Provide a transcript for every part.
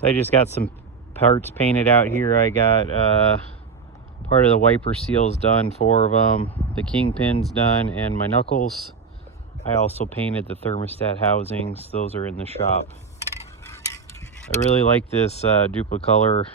So I just got some parts painted out here. I got part of the wiper seals done, 4 of them, the kingpins done, and my knuckles. I also painted the thermostat housings. Those are in the shop. I really like this Duplicolor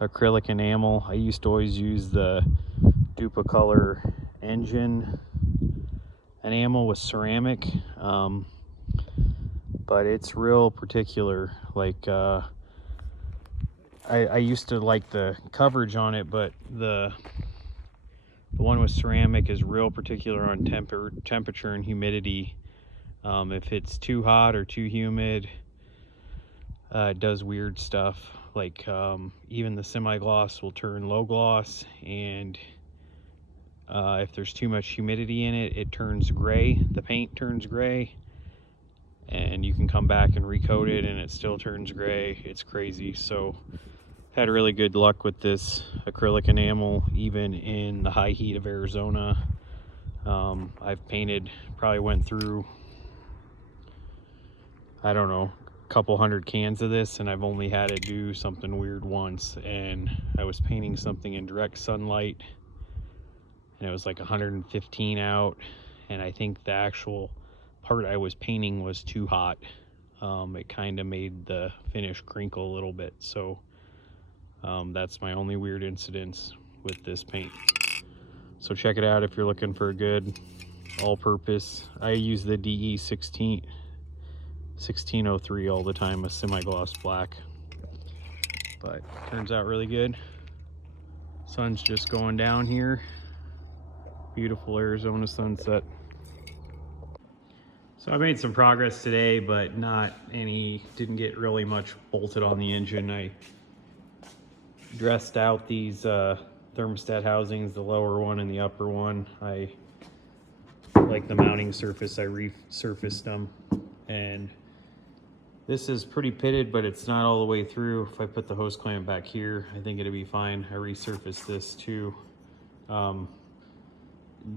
acrylic enamel. I used to always use the Duplicolor engine enamel with ceramic, but it's real particular. Like I used to like the coverage on it, but the one with ceramic is real particular on temperature and humidity. If it's too hot or too humid, it does weird stuff. Like even the semi-gloss will turn low gloss, and if there's too much humidity in it, it turns gray. The paint turns gray, and you can come back and recoat it and it still turns gray. It's crazy. So had really good luck with this acrylic enamel even in the high heat of Arizona. I've painted, probably went through, I don't know, a couple hundred cans of this, and I've only had it do something weird once. And I was painting something in direct sunlight, and it was like 115 out, and I think the actual part I was painting was too hot. It kind of made the finish crinkle a little bit. So that's my only weird incidents with this paint. So check it out if you're looking for a good all-purpose. I use the DE 1603 all the time, a semi-gloss black, but turns out really good. Sun's just going down here. Beautiful Arizona sunset. So I made some progress today, but not any, didn't get really much bolted on the engine. I dressed out these thermostat housings, the lower one and the upper one. I like the mounting surface, I resurfaced them, and this is pretty pitted, but it's not all the way through. If I put the hose clamp back here, I think it'll be fine. I resurfaced this too. The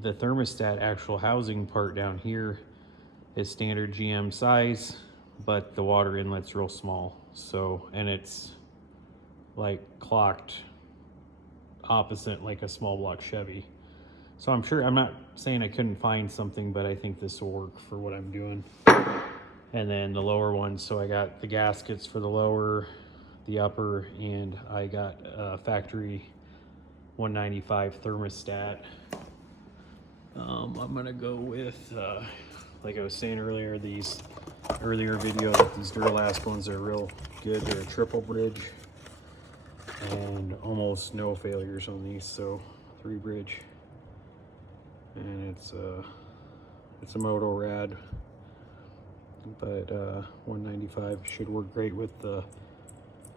thermostat actual housing part down here is standard GM size, but the water inlet's real small. So, and it's like clocked opposite like a small block Chevy. So I'm sure, I'm not saying I couldn't find something, but I think this will work for what I'm doing. And then the lower one, so I got the gaskets for the lower, the upper, and I got a factory 195 thermostat. I'm gonna go with, like I was saying earlier, these earlier video, that these Duralast ones are real good. They're a triple bridge and almost no failures on these, so 3 bridge, and it's a Moto Rad, but 195 should work great with the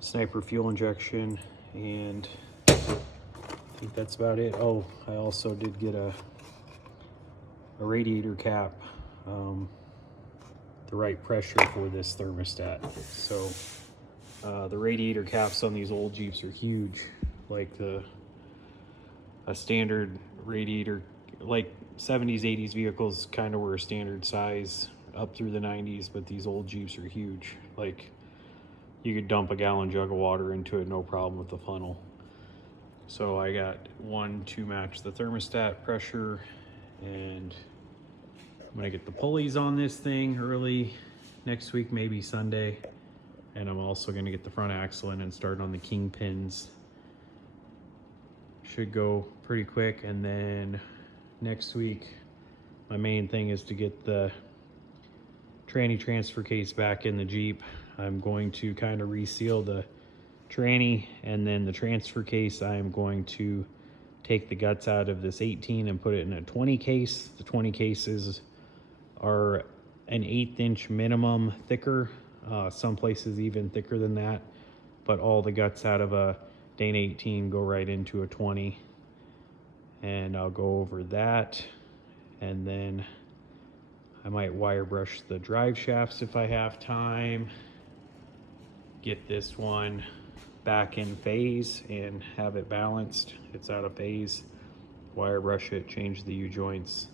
Sniper fuel injection. And I think that's about it. Oh, I also did get a radiator cap, the right pressure for this thermostat. So the radiator caps on these old Jeeps are huge. Like a standard radiator, like 70s, 80s vehicles kind of were a standard size up through the 90s, but these old Jeeps are huge. Like you could dump a gallon jug of water into it, no problem with the funnel. So I got one to match the thermostat pressure, and I'm gonna get the pulleys on this thing early next week, maybe Sunday. And I'm also gonna get the front axle in and start on the kingpins. Should go pretty quick. And then next week, my main thing is to get the tranny transfer case back in the Jeep. I'm going to kind of reseal the tranny, and then the transfer case, I am going to take the guts out of this 18 and put it in a 20 case. The 20 cases are an 1/8 inch minimum thicker, some places even thicker than that, but all the guts out of a Dana 18 go right into a 20. And I'll go over that, and then I might wire brush the drive shafts if I have time, get this one back in phase and have it balanced. It's out of phase, wire brush it, change the U-joints,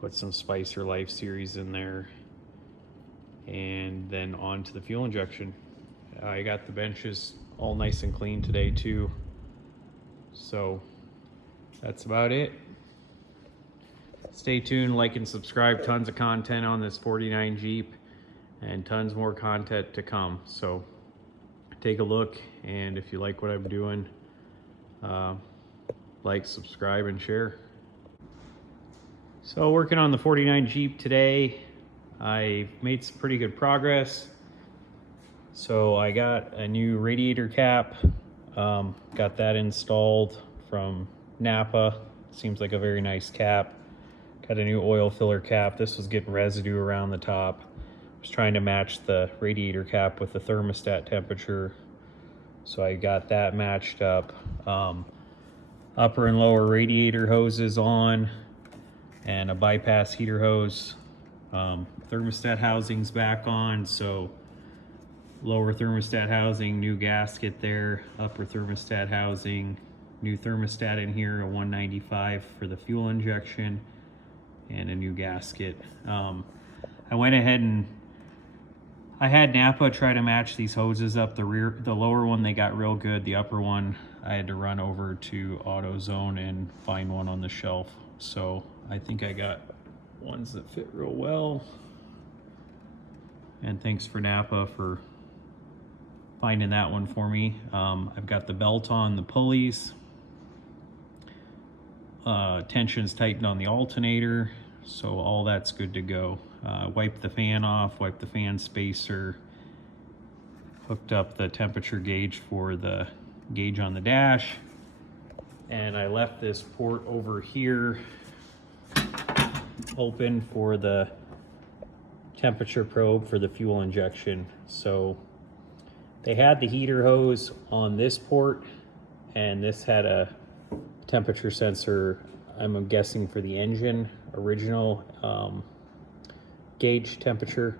put some Spicer Life Series in there, and then on to the fuel injection. I got the benches all nice and clean today too. So that's about it. Stay tuned, like and subscribe. Tons of content on this 49 Jeep and tons more content to come. So take a look, and if you like what I'm doing, like, subscribe, and share. So working on the 49 Jeep today, I made some pretty good progress. So I got a new radiator cap, got that installed from Napa. Seems like a very nice cap. Got a new oil filler cap. This was getting residue around the top. I was trying to match the radiator cap with the thermostat temperature, so I got that matched up. Upper and lower radiator hoses on, and a bypass heater hose. Thermostat housing's back on, so lower thermostat housing, new gasket there. Upper thermostat housing, new thermostat in here, a 195 for the fuel injection, and a new gasket. I went ahead and I had Napa try to match these hoses up. The lower one they got real good. The upper one I had to run over to AutoZone and find one on the shelf. So I think I got ones that fit real well. And thanks for Napa for finding that one for me. I've got the belt on the pulleys. Tension's tightened on the alternator, so all that's good to go. Wiped the fan off, wiped the fan spacer, hooked up the temperature gauge for the gauge on the dash, and I left this port over here open for the temperature probe for the fuel injection. So they had the heater hose on this port, and this had a temperature sensor, I'm guessing for the engine original gauge temperature,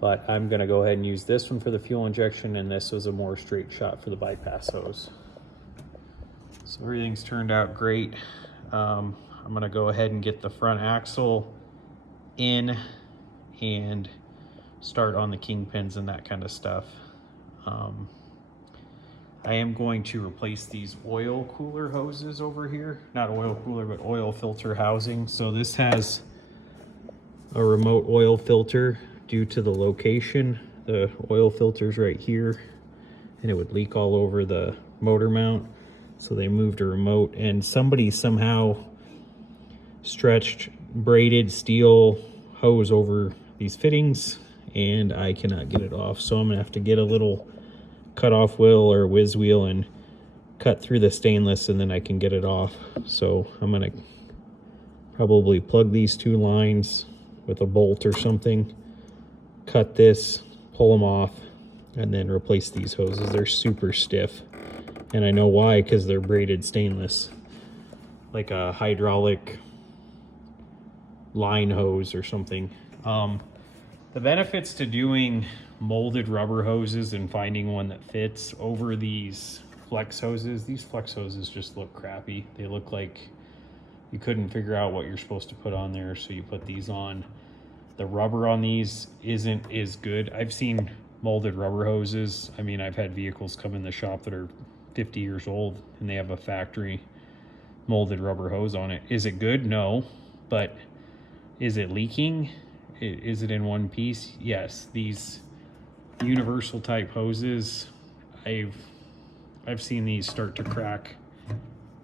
but I'm gonna go ahead and use this one for the fuel injection, and this was a more straight shot for the bypass hose. So everything's turned out great. I'm gonna go ahead and get the front axle in and start on the kingpins and that kind of stuff. I am going to replace these oil cooler hoses over here. Not oil cooler, but oil filter housing. So this has a remote oil filter due to the location. The oil filter's right here, and it would leak all over the motor mount. So they moved a remote, and somebody somehow stretched braided steel hose over these fittings, and I cannot get it off. So I'm gonna have to get a little cut-off wheel or whiz wheel and cut through the stainless, and then I can get it off. So I'm gonna probably plug these two lines with a bolt or something, cut this, pull them off, and then replace these hoses. They're super stiff, and I know why, because they're braided stainless, like a hydraulic line hose or something. The benefits to doing molded rubber hoses and finding one that fits over these flex hoses. These flex hoses just look crappy. They look like you couldn't figure out what you're supposed to put on there, so you put these on. The rubber on these isn't as good. I've seen molded rubber hoses. I mean, I've had vehicles come in the shop that are 50 years old and they have a factory molded rubber hose on it. Is it good? No. But is it leaking? Is it in one piece? Yes. These universal type hoses, I've seen these start to crack,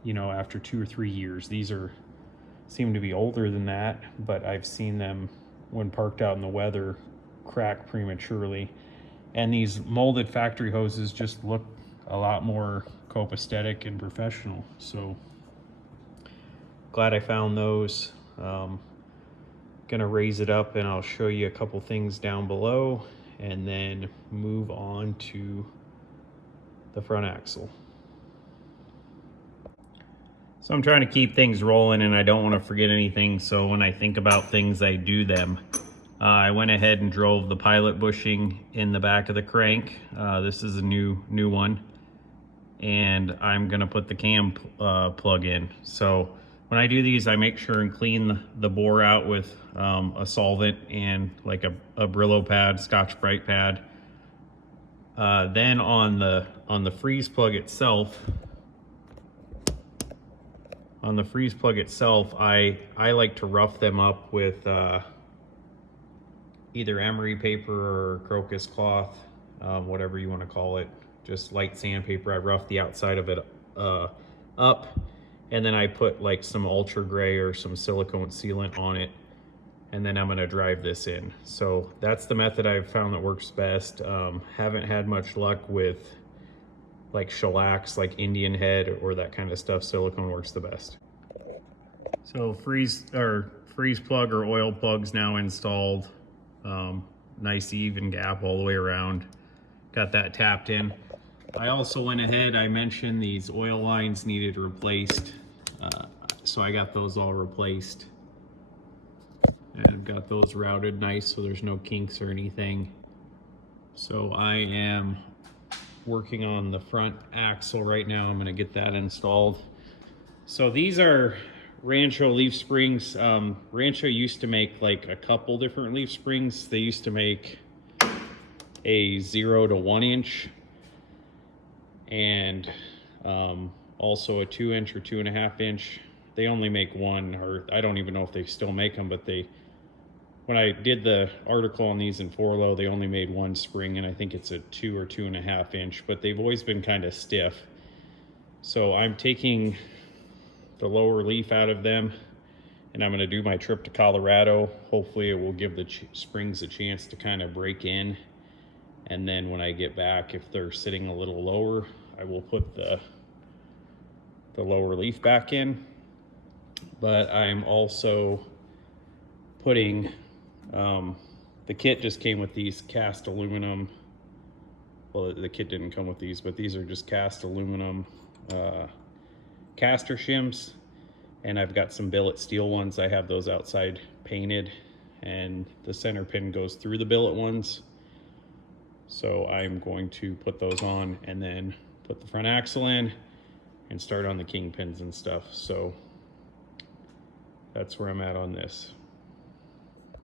you know, after 2 or 3 years. These seem to be older than that, but I've seen them when parked out in the weather crack prematurely. And these molded factory hoses just look a lot more copacetic and professional. So glad I found those. Gonna raise it up, and I'll show you a couple things down below and then move on to the front axle. So I'm trying to keep things rolling, and I don't want to forget anything, so when I think about things, I do them. I went ahead and drove the pilot bushing in the back of the crank. This is a new one, and I'm gonna put the cam plug in. So when I do these, I make sure and clean the bore out with a solvent and like a Brillo pad, Scotch-Brite pad. Then on the freeze plug itself, I like to rough them up with either emery paper or crocus cloth, whatever you want to call it. Just light sandpaper. I rough the outside of it up, and then I put like some ultra gray or some silicone sealant on it, and then I'm going to drive this in. So that's the method I've found that works best. Haven't had much luck with like shellacs, like Indian head or that kind of stuff. Silicone works the best. So freeze plug or oil plugs now installed. Nice even gap all the way around. Got that tapped in. I also went ahead, I mentioned these oil lines needed replaced. So I got those all replaced. And I've got those routed nice so there's no kinks or anything. So I am working on the front axle right now. I'm gonna get that installed. So these are Rancho leaf springs. Rancho used to make like a couple different leaf springs. They used to make a 0 to 1 inch and also a 2 inch or 2.5 inch. They only make one, or I don't even know if they still make them, but when I did the article on these in Forlow, they only made one spring, and I think it's a 2 or 2.5 inch, but they've always been kind of stiff. So I'm taking the lower leaf out of them, and I'm going to do my trip to Colorado. Hopefully it will give the springs a chance to kind of break in, and then when I get back, if they're sitting a little lower, I will put the lower leaf back in. But I'm also putting the kit just came with these cast aluminum, well, the kit didn't come with these, but these are just cast aluminum caster shims, and I've got some billet steel ones. I have those outside painted, and the center pin goes through the billet ones. So I'm going to put those on and then put the front axle in and start on the kingpins and stuff. So that's where I'm at on this.